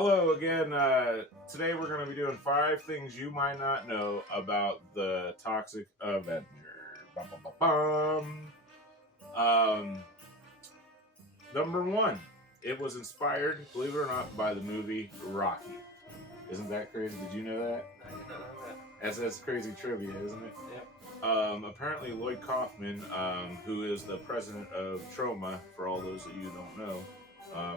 Hello again. Today we're going to be doing 5 things you might not know about the Toxic Avenger. Bum, bum, bum, bum. Number 1, it was inspired, believe it or not, by the movie Rocky. Isn't that crazy? Did you know that? I did not know that. That's crazy trivia, isn't it? Yep. Apparently, Lloyd Kaufman, who is the president of Troma, for all those of you who don't know,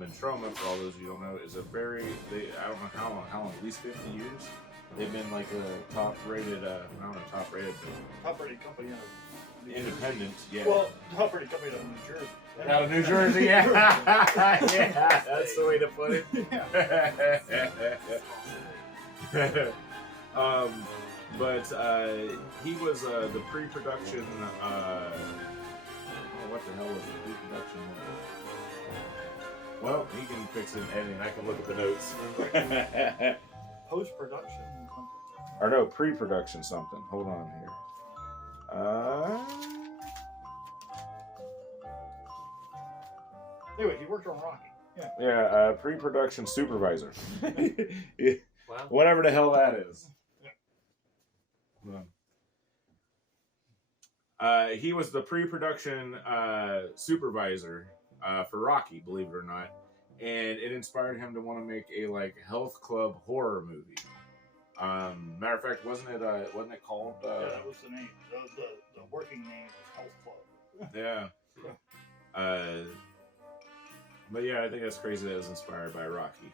and Troma, for all those of you who don't know, is I don't know how long, at least 50 years. They've been like a top-rated, top-rated, but Top-rated company out of independent, yeah. Well, top-rated company out of New Jersey. Out of New Jersey, yeah. Yeah, that's the way to put it. Yeah. But he was the pre-production. What the hell was the pre-production? Well, he can fix it in editing. I can look at the notes. Post-production. Or no, pre-production something. Hold on here. Anyway, he worked on Rocky. Yeah. Yeah, pre-production supervisor. Wow. Whatever the hell that is. He was the pre-production supervisor for Rocky, believe it or not, and it inspired him to want to make a health club horror movie. Matter of fact, wasn't it called? Yeah, that was the name. The working name was Health Club. Yeah. But yeah, I think that's crazy that it was inspired by Rocky.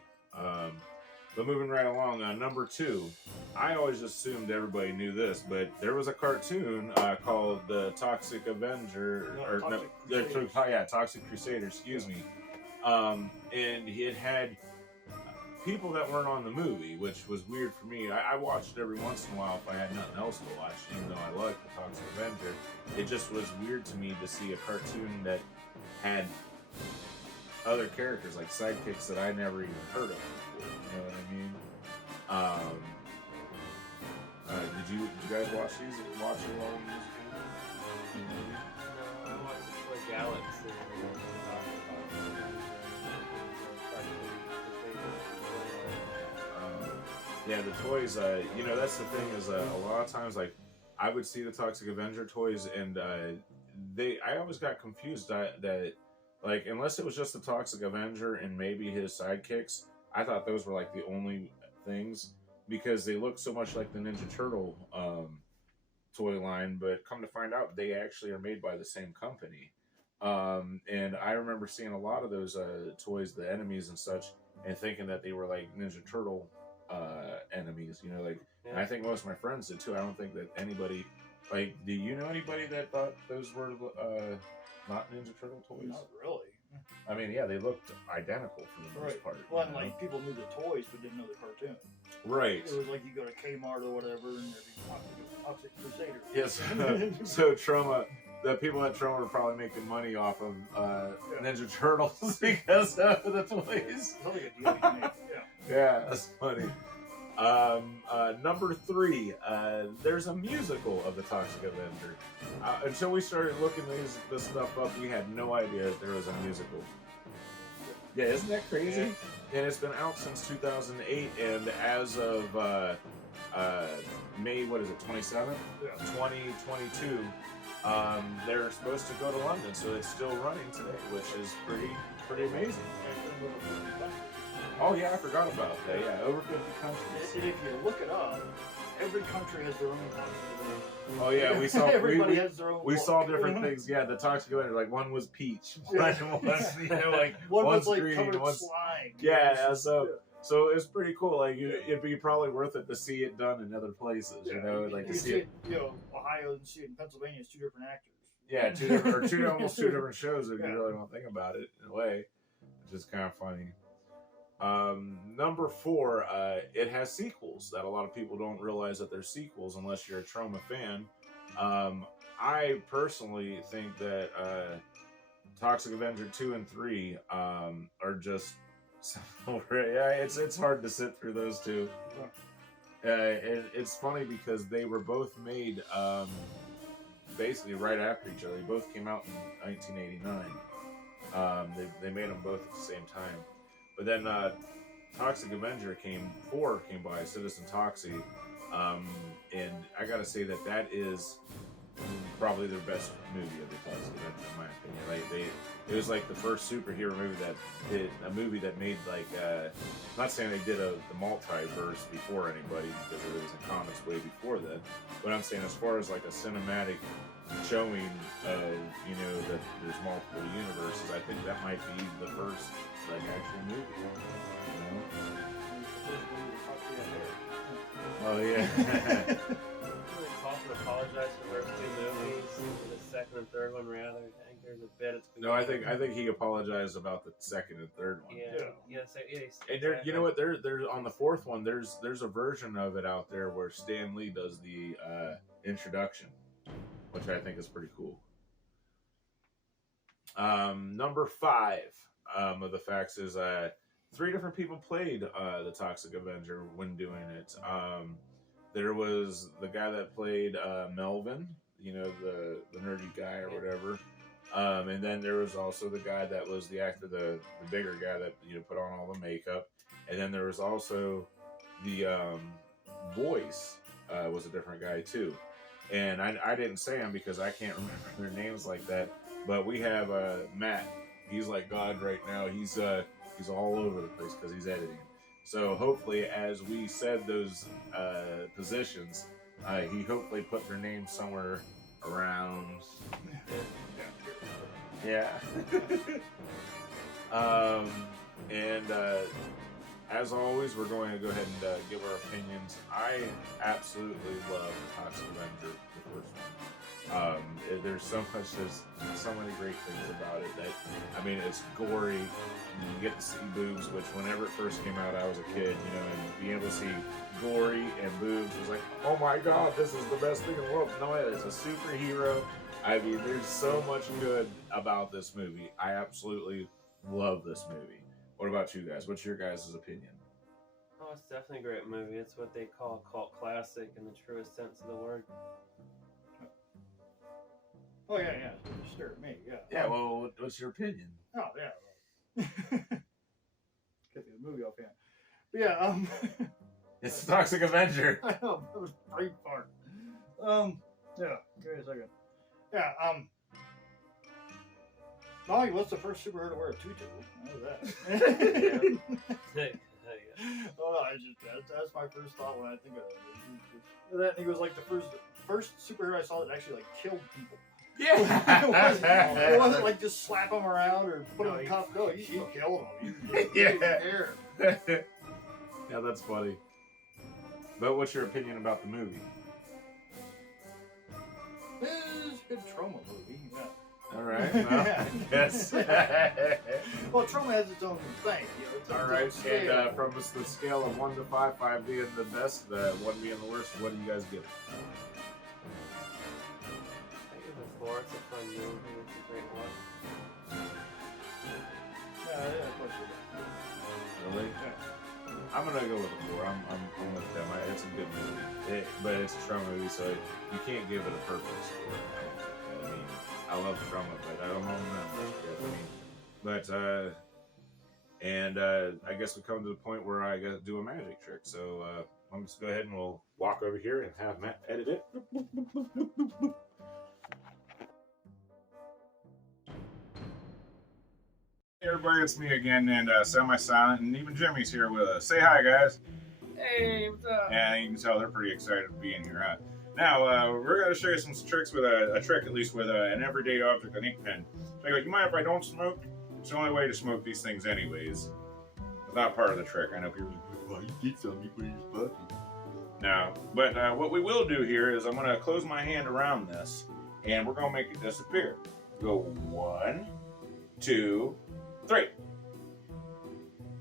But moving right along, number 2, I always assumed everybody knew this, but there was a cartoon called The Toxic Avenger, Toxic Crusader, excuse me. And it had people that weren't on the movie, which was weird for me. I watched it every once in a while if I had nothing else to watch, even though I liked The Toxic Avenger. It just was weird to me to see a cartoon that had other characters, like sidekicks that I never even heard of before. You know what I mean? Did you guys watch these? Watch it while you was No, I watched the Toy Galaxy. Yeah, the toys. That's the thing is a lot of times I would see the Toxic Avenger toys and I always got confused that unless it was just the Toxic Avenger and maybe his sidekicks, I thought those were the only things because they look so much like the Ninja Turtle toy line, but come to find out they actually are made by the same company. And I remember seeing a lot of those toys, the enemies and such, and thinking that they were like Ninja Turtle enemies, Yeah. And I think most of my friends did too. I don't think that anybody, do you know anybody that thought those were not Ninja Turtle toys? Not really. I mean, yeah, they looked identical for the most part. Well, and people knew the toys but didn't know the cartoon. Right. It was like you go to Kmart or whatever and there'd be Toxic Crusader. Yes. So Troma, the people at Troma are probably making money off of Ninja Turtles because of the toys. It's like a deal you make. Yeah, that's funny. Number 3, there's a musical of the Toxic Avenger. Until we started looking this stuff up, we had no idea that there was a musical. Yeah, isn't that crazy? Yeah. And it's been out since 2008, and as of May, 27th, Yeah. 2022, they're supposed to go to London, so it's still running today, which is pretty amazing. Oh yeah, I forgot about that. Yeah, over 50 countries. And if you look it up, every country has their own Toxic. Oh yeah, we saw. Everybody has their own. We saw different things. Yeah, the Toxic Avenger, one was peach, one was one one's was green, covered in one's slime. yeah. So it's pretty cool. It'd be probably worth it to see it done in other places. Yeah, To see it. Ohio and see it in Pennsylvania. It's 2 different actors. Yeah, almost two different shows if you really want to think about it in a way, which is kind of funny. Number 4, it has sequels that a lot of people don't realize that they're sequels unless you're a Troma fan. I personally think that Toxic Avenger 2 and 3 are just it's hard to sit through those two. It's funny because they were both made basically right after each other. They both came out in 1989. They made them both at the same time. But then Toxic Avenger came by, Citizen Toxie, and I gotta say that is probably their best movie of the Toxic Avenger, in my opinion. Like it was like the first superhero movie that made like, I'm not saying they did the multiverse before anybody because it was in comics way before that, but I'm saying as far as like a cinematic showing of, you know, that there's multiple universes, I think that might be the first like actual movie. You know? Oh yeah. Really Kaufman apologize for the first two movies. For the second and third one, rather. I think there's a bit. No, I think he apologized about the second and third one. Yeah. And there, you know what? There's on the fourth one. There's a version of it out there where Stan Lee does the introduction, which I think is pretty cool. Number 5 of the facts is 3 different people played the Toxic Avenger when doing it. There was the guy that played Melvin, you know, the nerdy guy or whatever. And then there was also the guy that was the actor, the bigger guy that, you know, put on all the makeup. And then there was also the voice was a different guy too. And I didn't say them because I can't remember their names like that. But we have Matt. He's like God right now. He's all over the place because he's editing. So hopefully, as we said those positions, he hopefully put their names somewhere around. Yeah. And as always, we're going to go ahead and give our opinions. I absolutely love Toxic Avenger, the first one. There's so many great things about it that, I mean, it's gory. You get to see boobs, which whenever it first came out, I was a kid, you know, and being able to see gory and boobs was like, oh my God, this is the best thing in the world. No, it's a superhero. I mean, there's so much good about this movie. I absolutely love this movie. What about you guys? What's your guys' opinion? Oh, it's definitely a great movie. It's what they call a cult classic in the truest sense of the word. Oh yeah, sure, me, yeah. Yeah, well, what's your opinion? Oh yeah. Get the movie off hand. But yeah, It's Toxic Avenger. I know, that was a great part. Yeah, give me a second. Yeah, Molly was the first superhero to wear a tutu. I know that. Oh, that's my first thought when I think of it. That he was like the first superhero I saw that actually like killed people. Yeah. It wasn't like just slap them around or put them in cuffs. No, he killed them. Yeah. Yeah, that's funny. But what's your opinion about the movie? It's a good trauma movie. Yeah. All right. Well, yes. Well, trauma has its own thing. You know, it's All right. And from the scale of 1 to 5, 5 being the best, 1 being the worst, what do you guys give it? It's a fun movie. It's a great one. Yeah, of course it Really? is. Yeah. I'm gonna go with a 4. I'm with them. It's a good movie, but it's a trauma movie, so you can't give it a perfect score. I mean, I love trauma, but I don't know that much. I guess we come to the point where I got to do a magic trick. So I'm just go ahead and we'll walk over here and have Matt edit it. Hey everybody, it's me again, and semi-silent, and even Jimmy's here with us. Say hi, guys. Hey, what's up? And you can tell they're pretty excited to be in here. Now, we're going to show you some tricks with a trick, at least with an everyday object, an ink pen. So you mind if I don't smoke? It's the only way to smoke these things anyways. It's not part of the trick. I know people are like, well, you get some, you put it in your pocket. No, but what we will do here is I'm going to close my hand around this, and we're going to make it disappear. Go 1, 2, 3.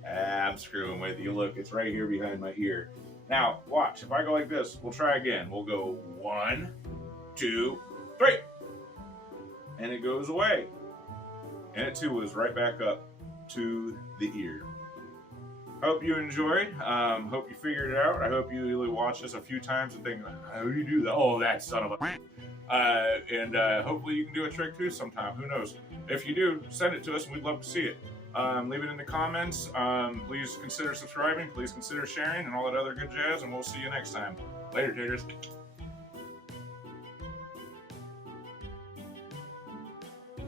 I'm screwing with you. Look, it's right here behind my ear. Now, watch. If I go like this, we'll try again. We'll go 1, 2, 3. And it goes away. And it too is right back up to the ear. Hope you enjoyed. Hope you figured it out. I hope you really watch this a few times and think, how do you do that? Oh, that son of a... hopefully you can do a trick too sometime. Who knows? If you do, send it to us and we'd love to see it. Leave it in the comments. Please consider subscribing. Please consider sharing and all that other good jazz. And we'll see you next time. Later, taters.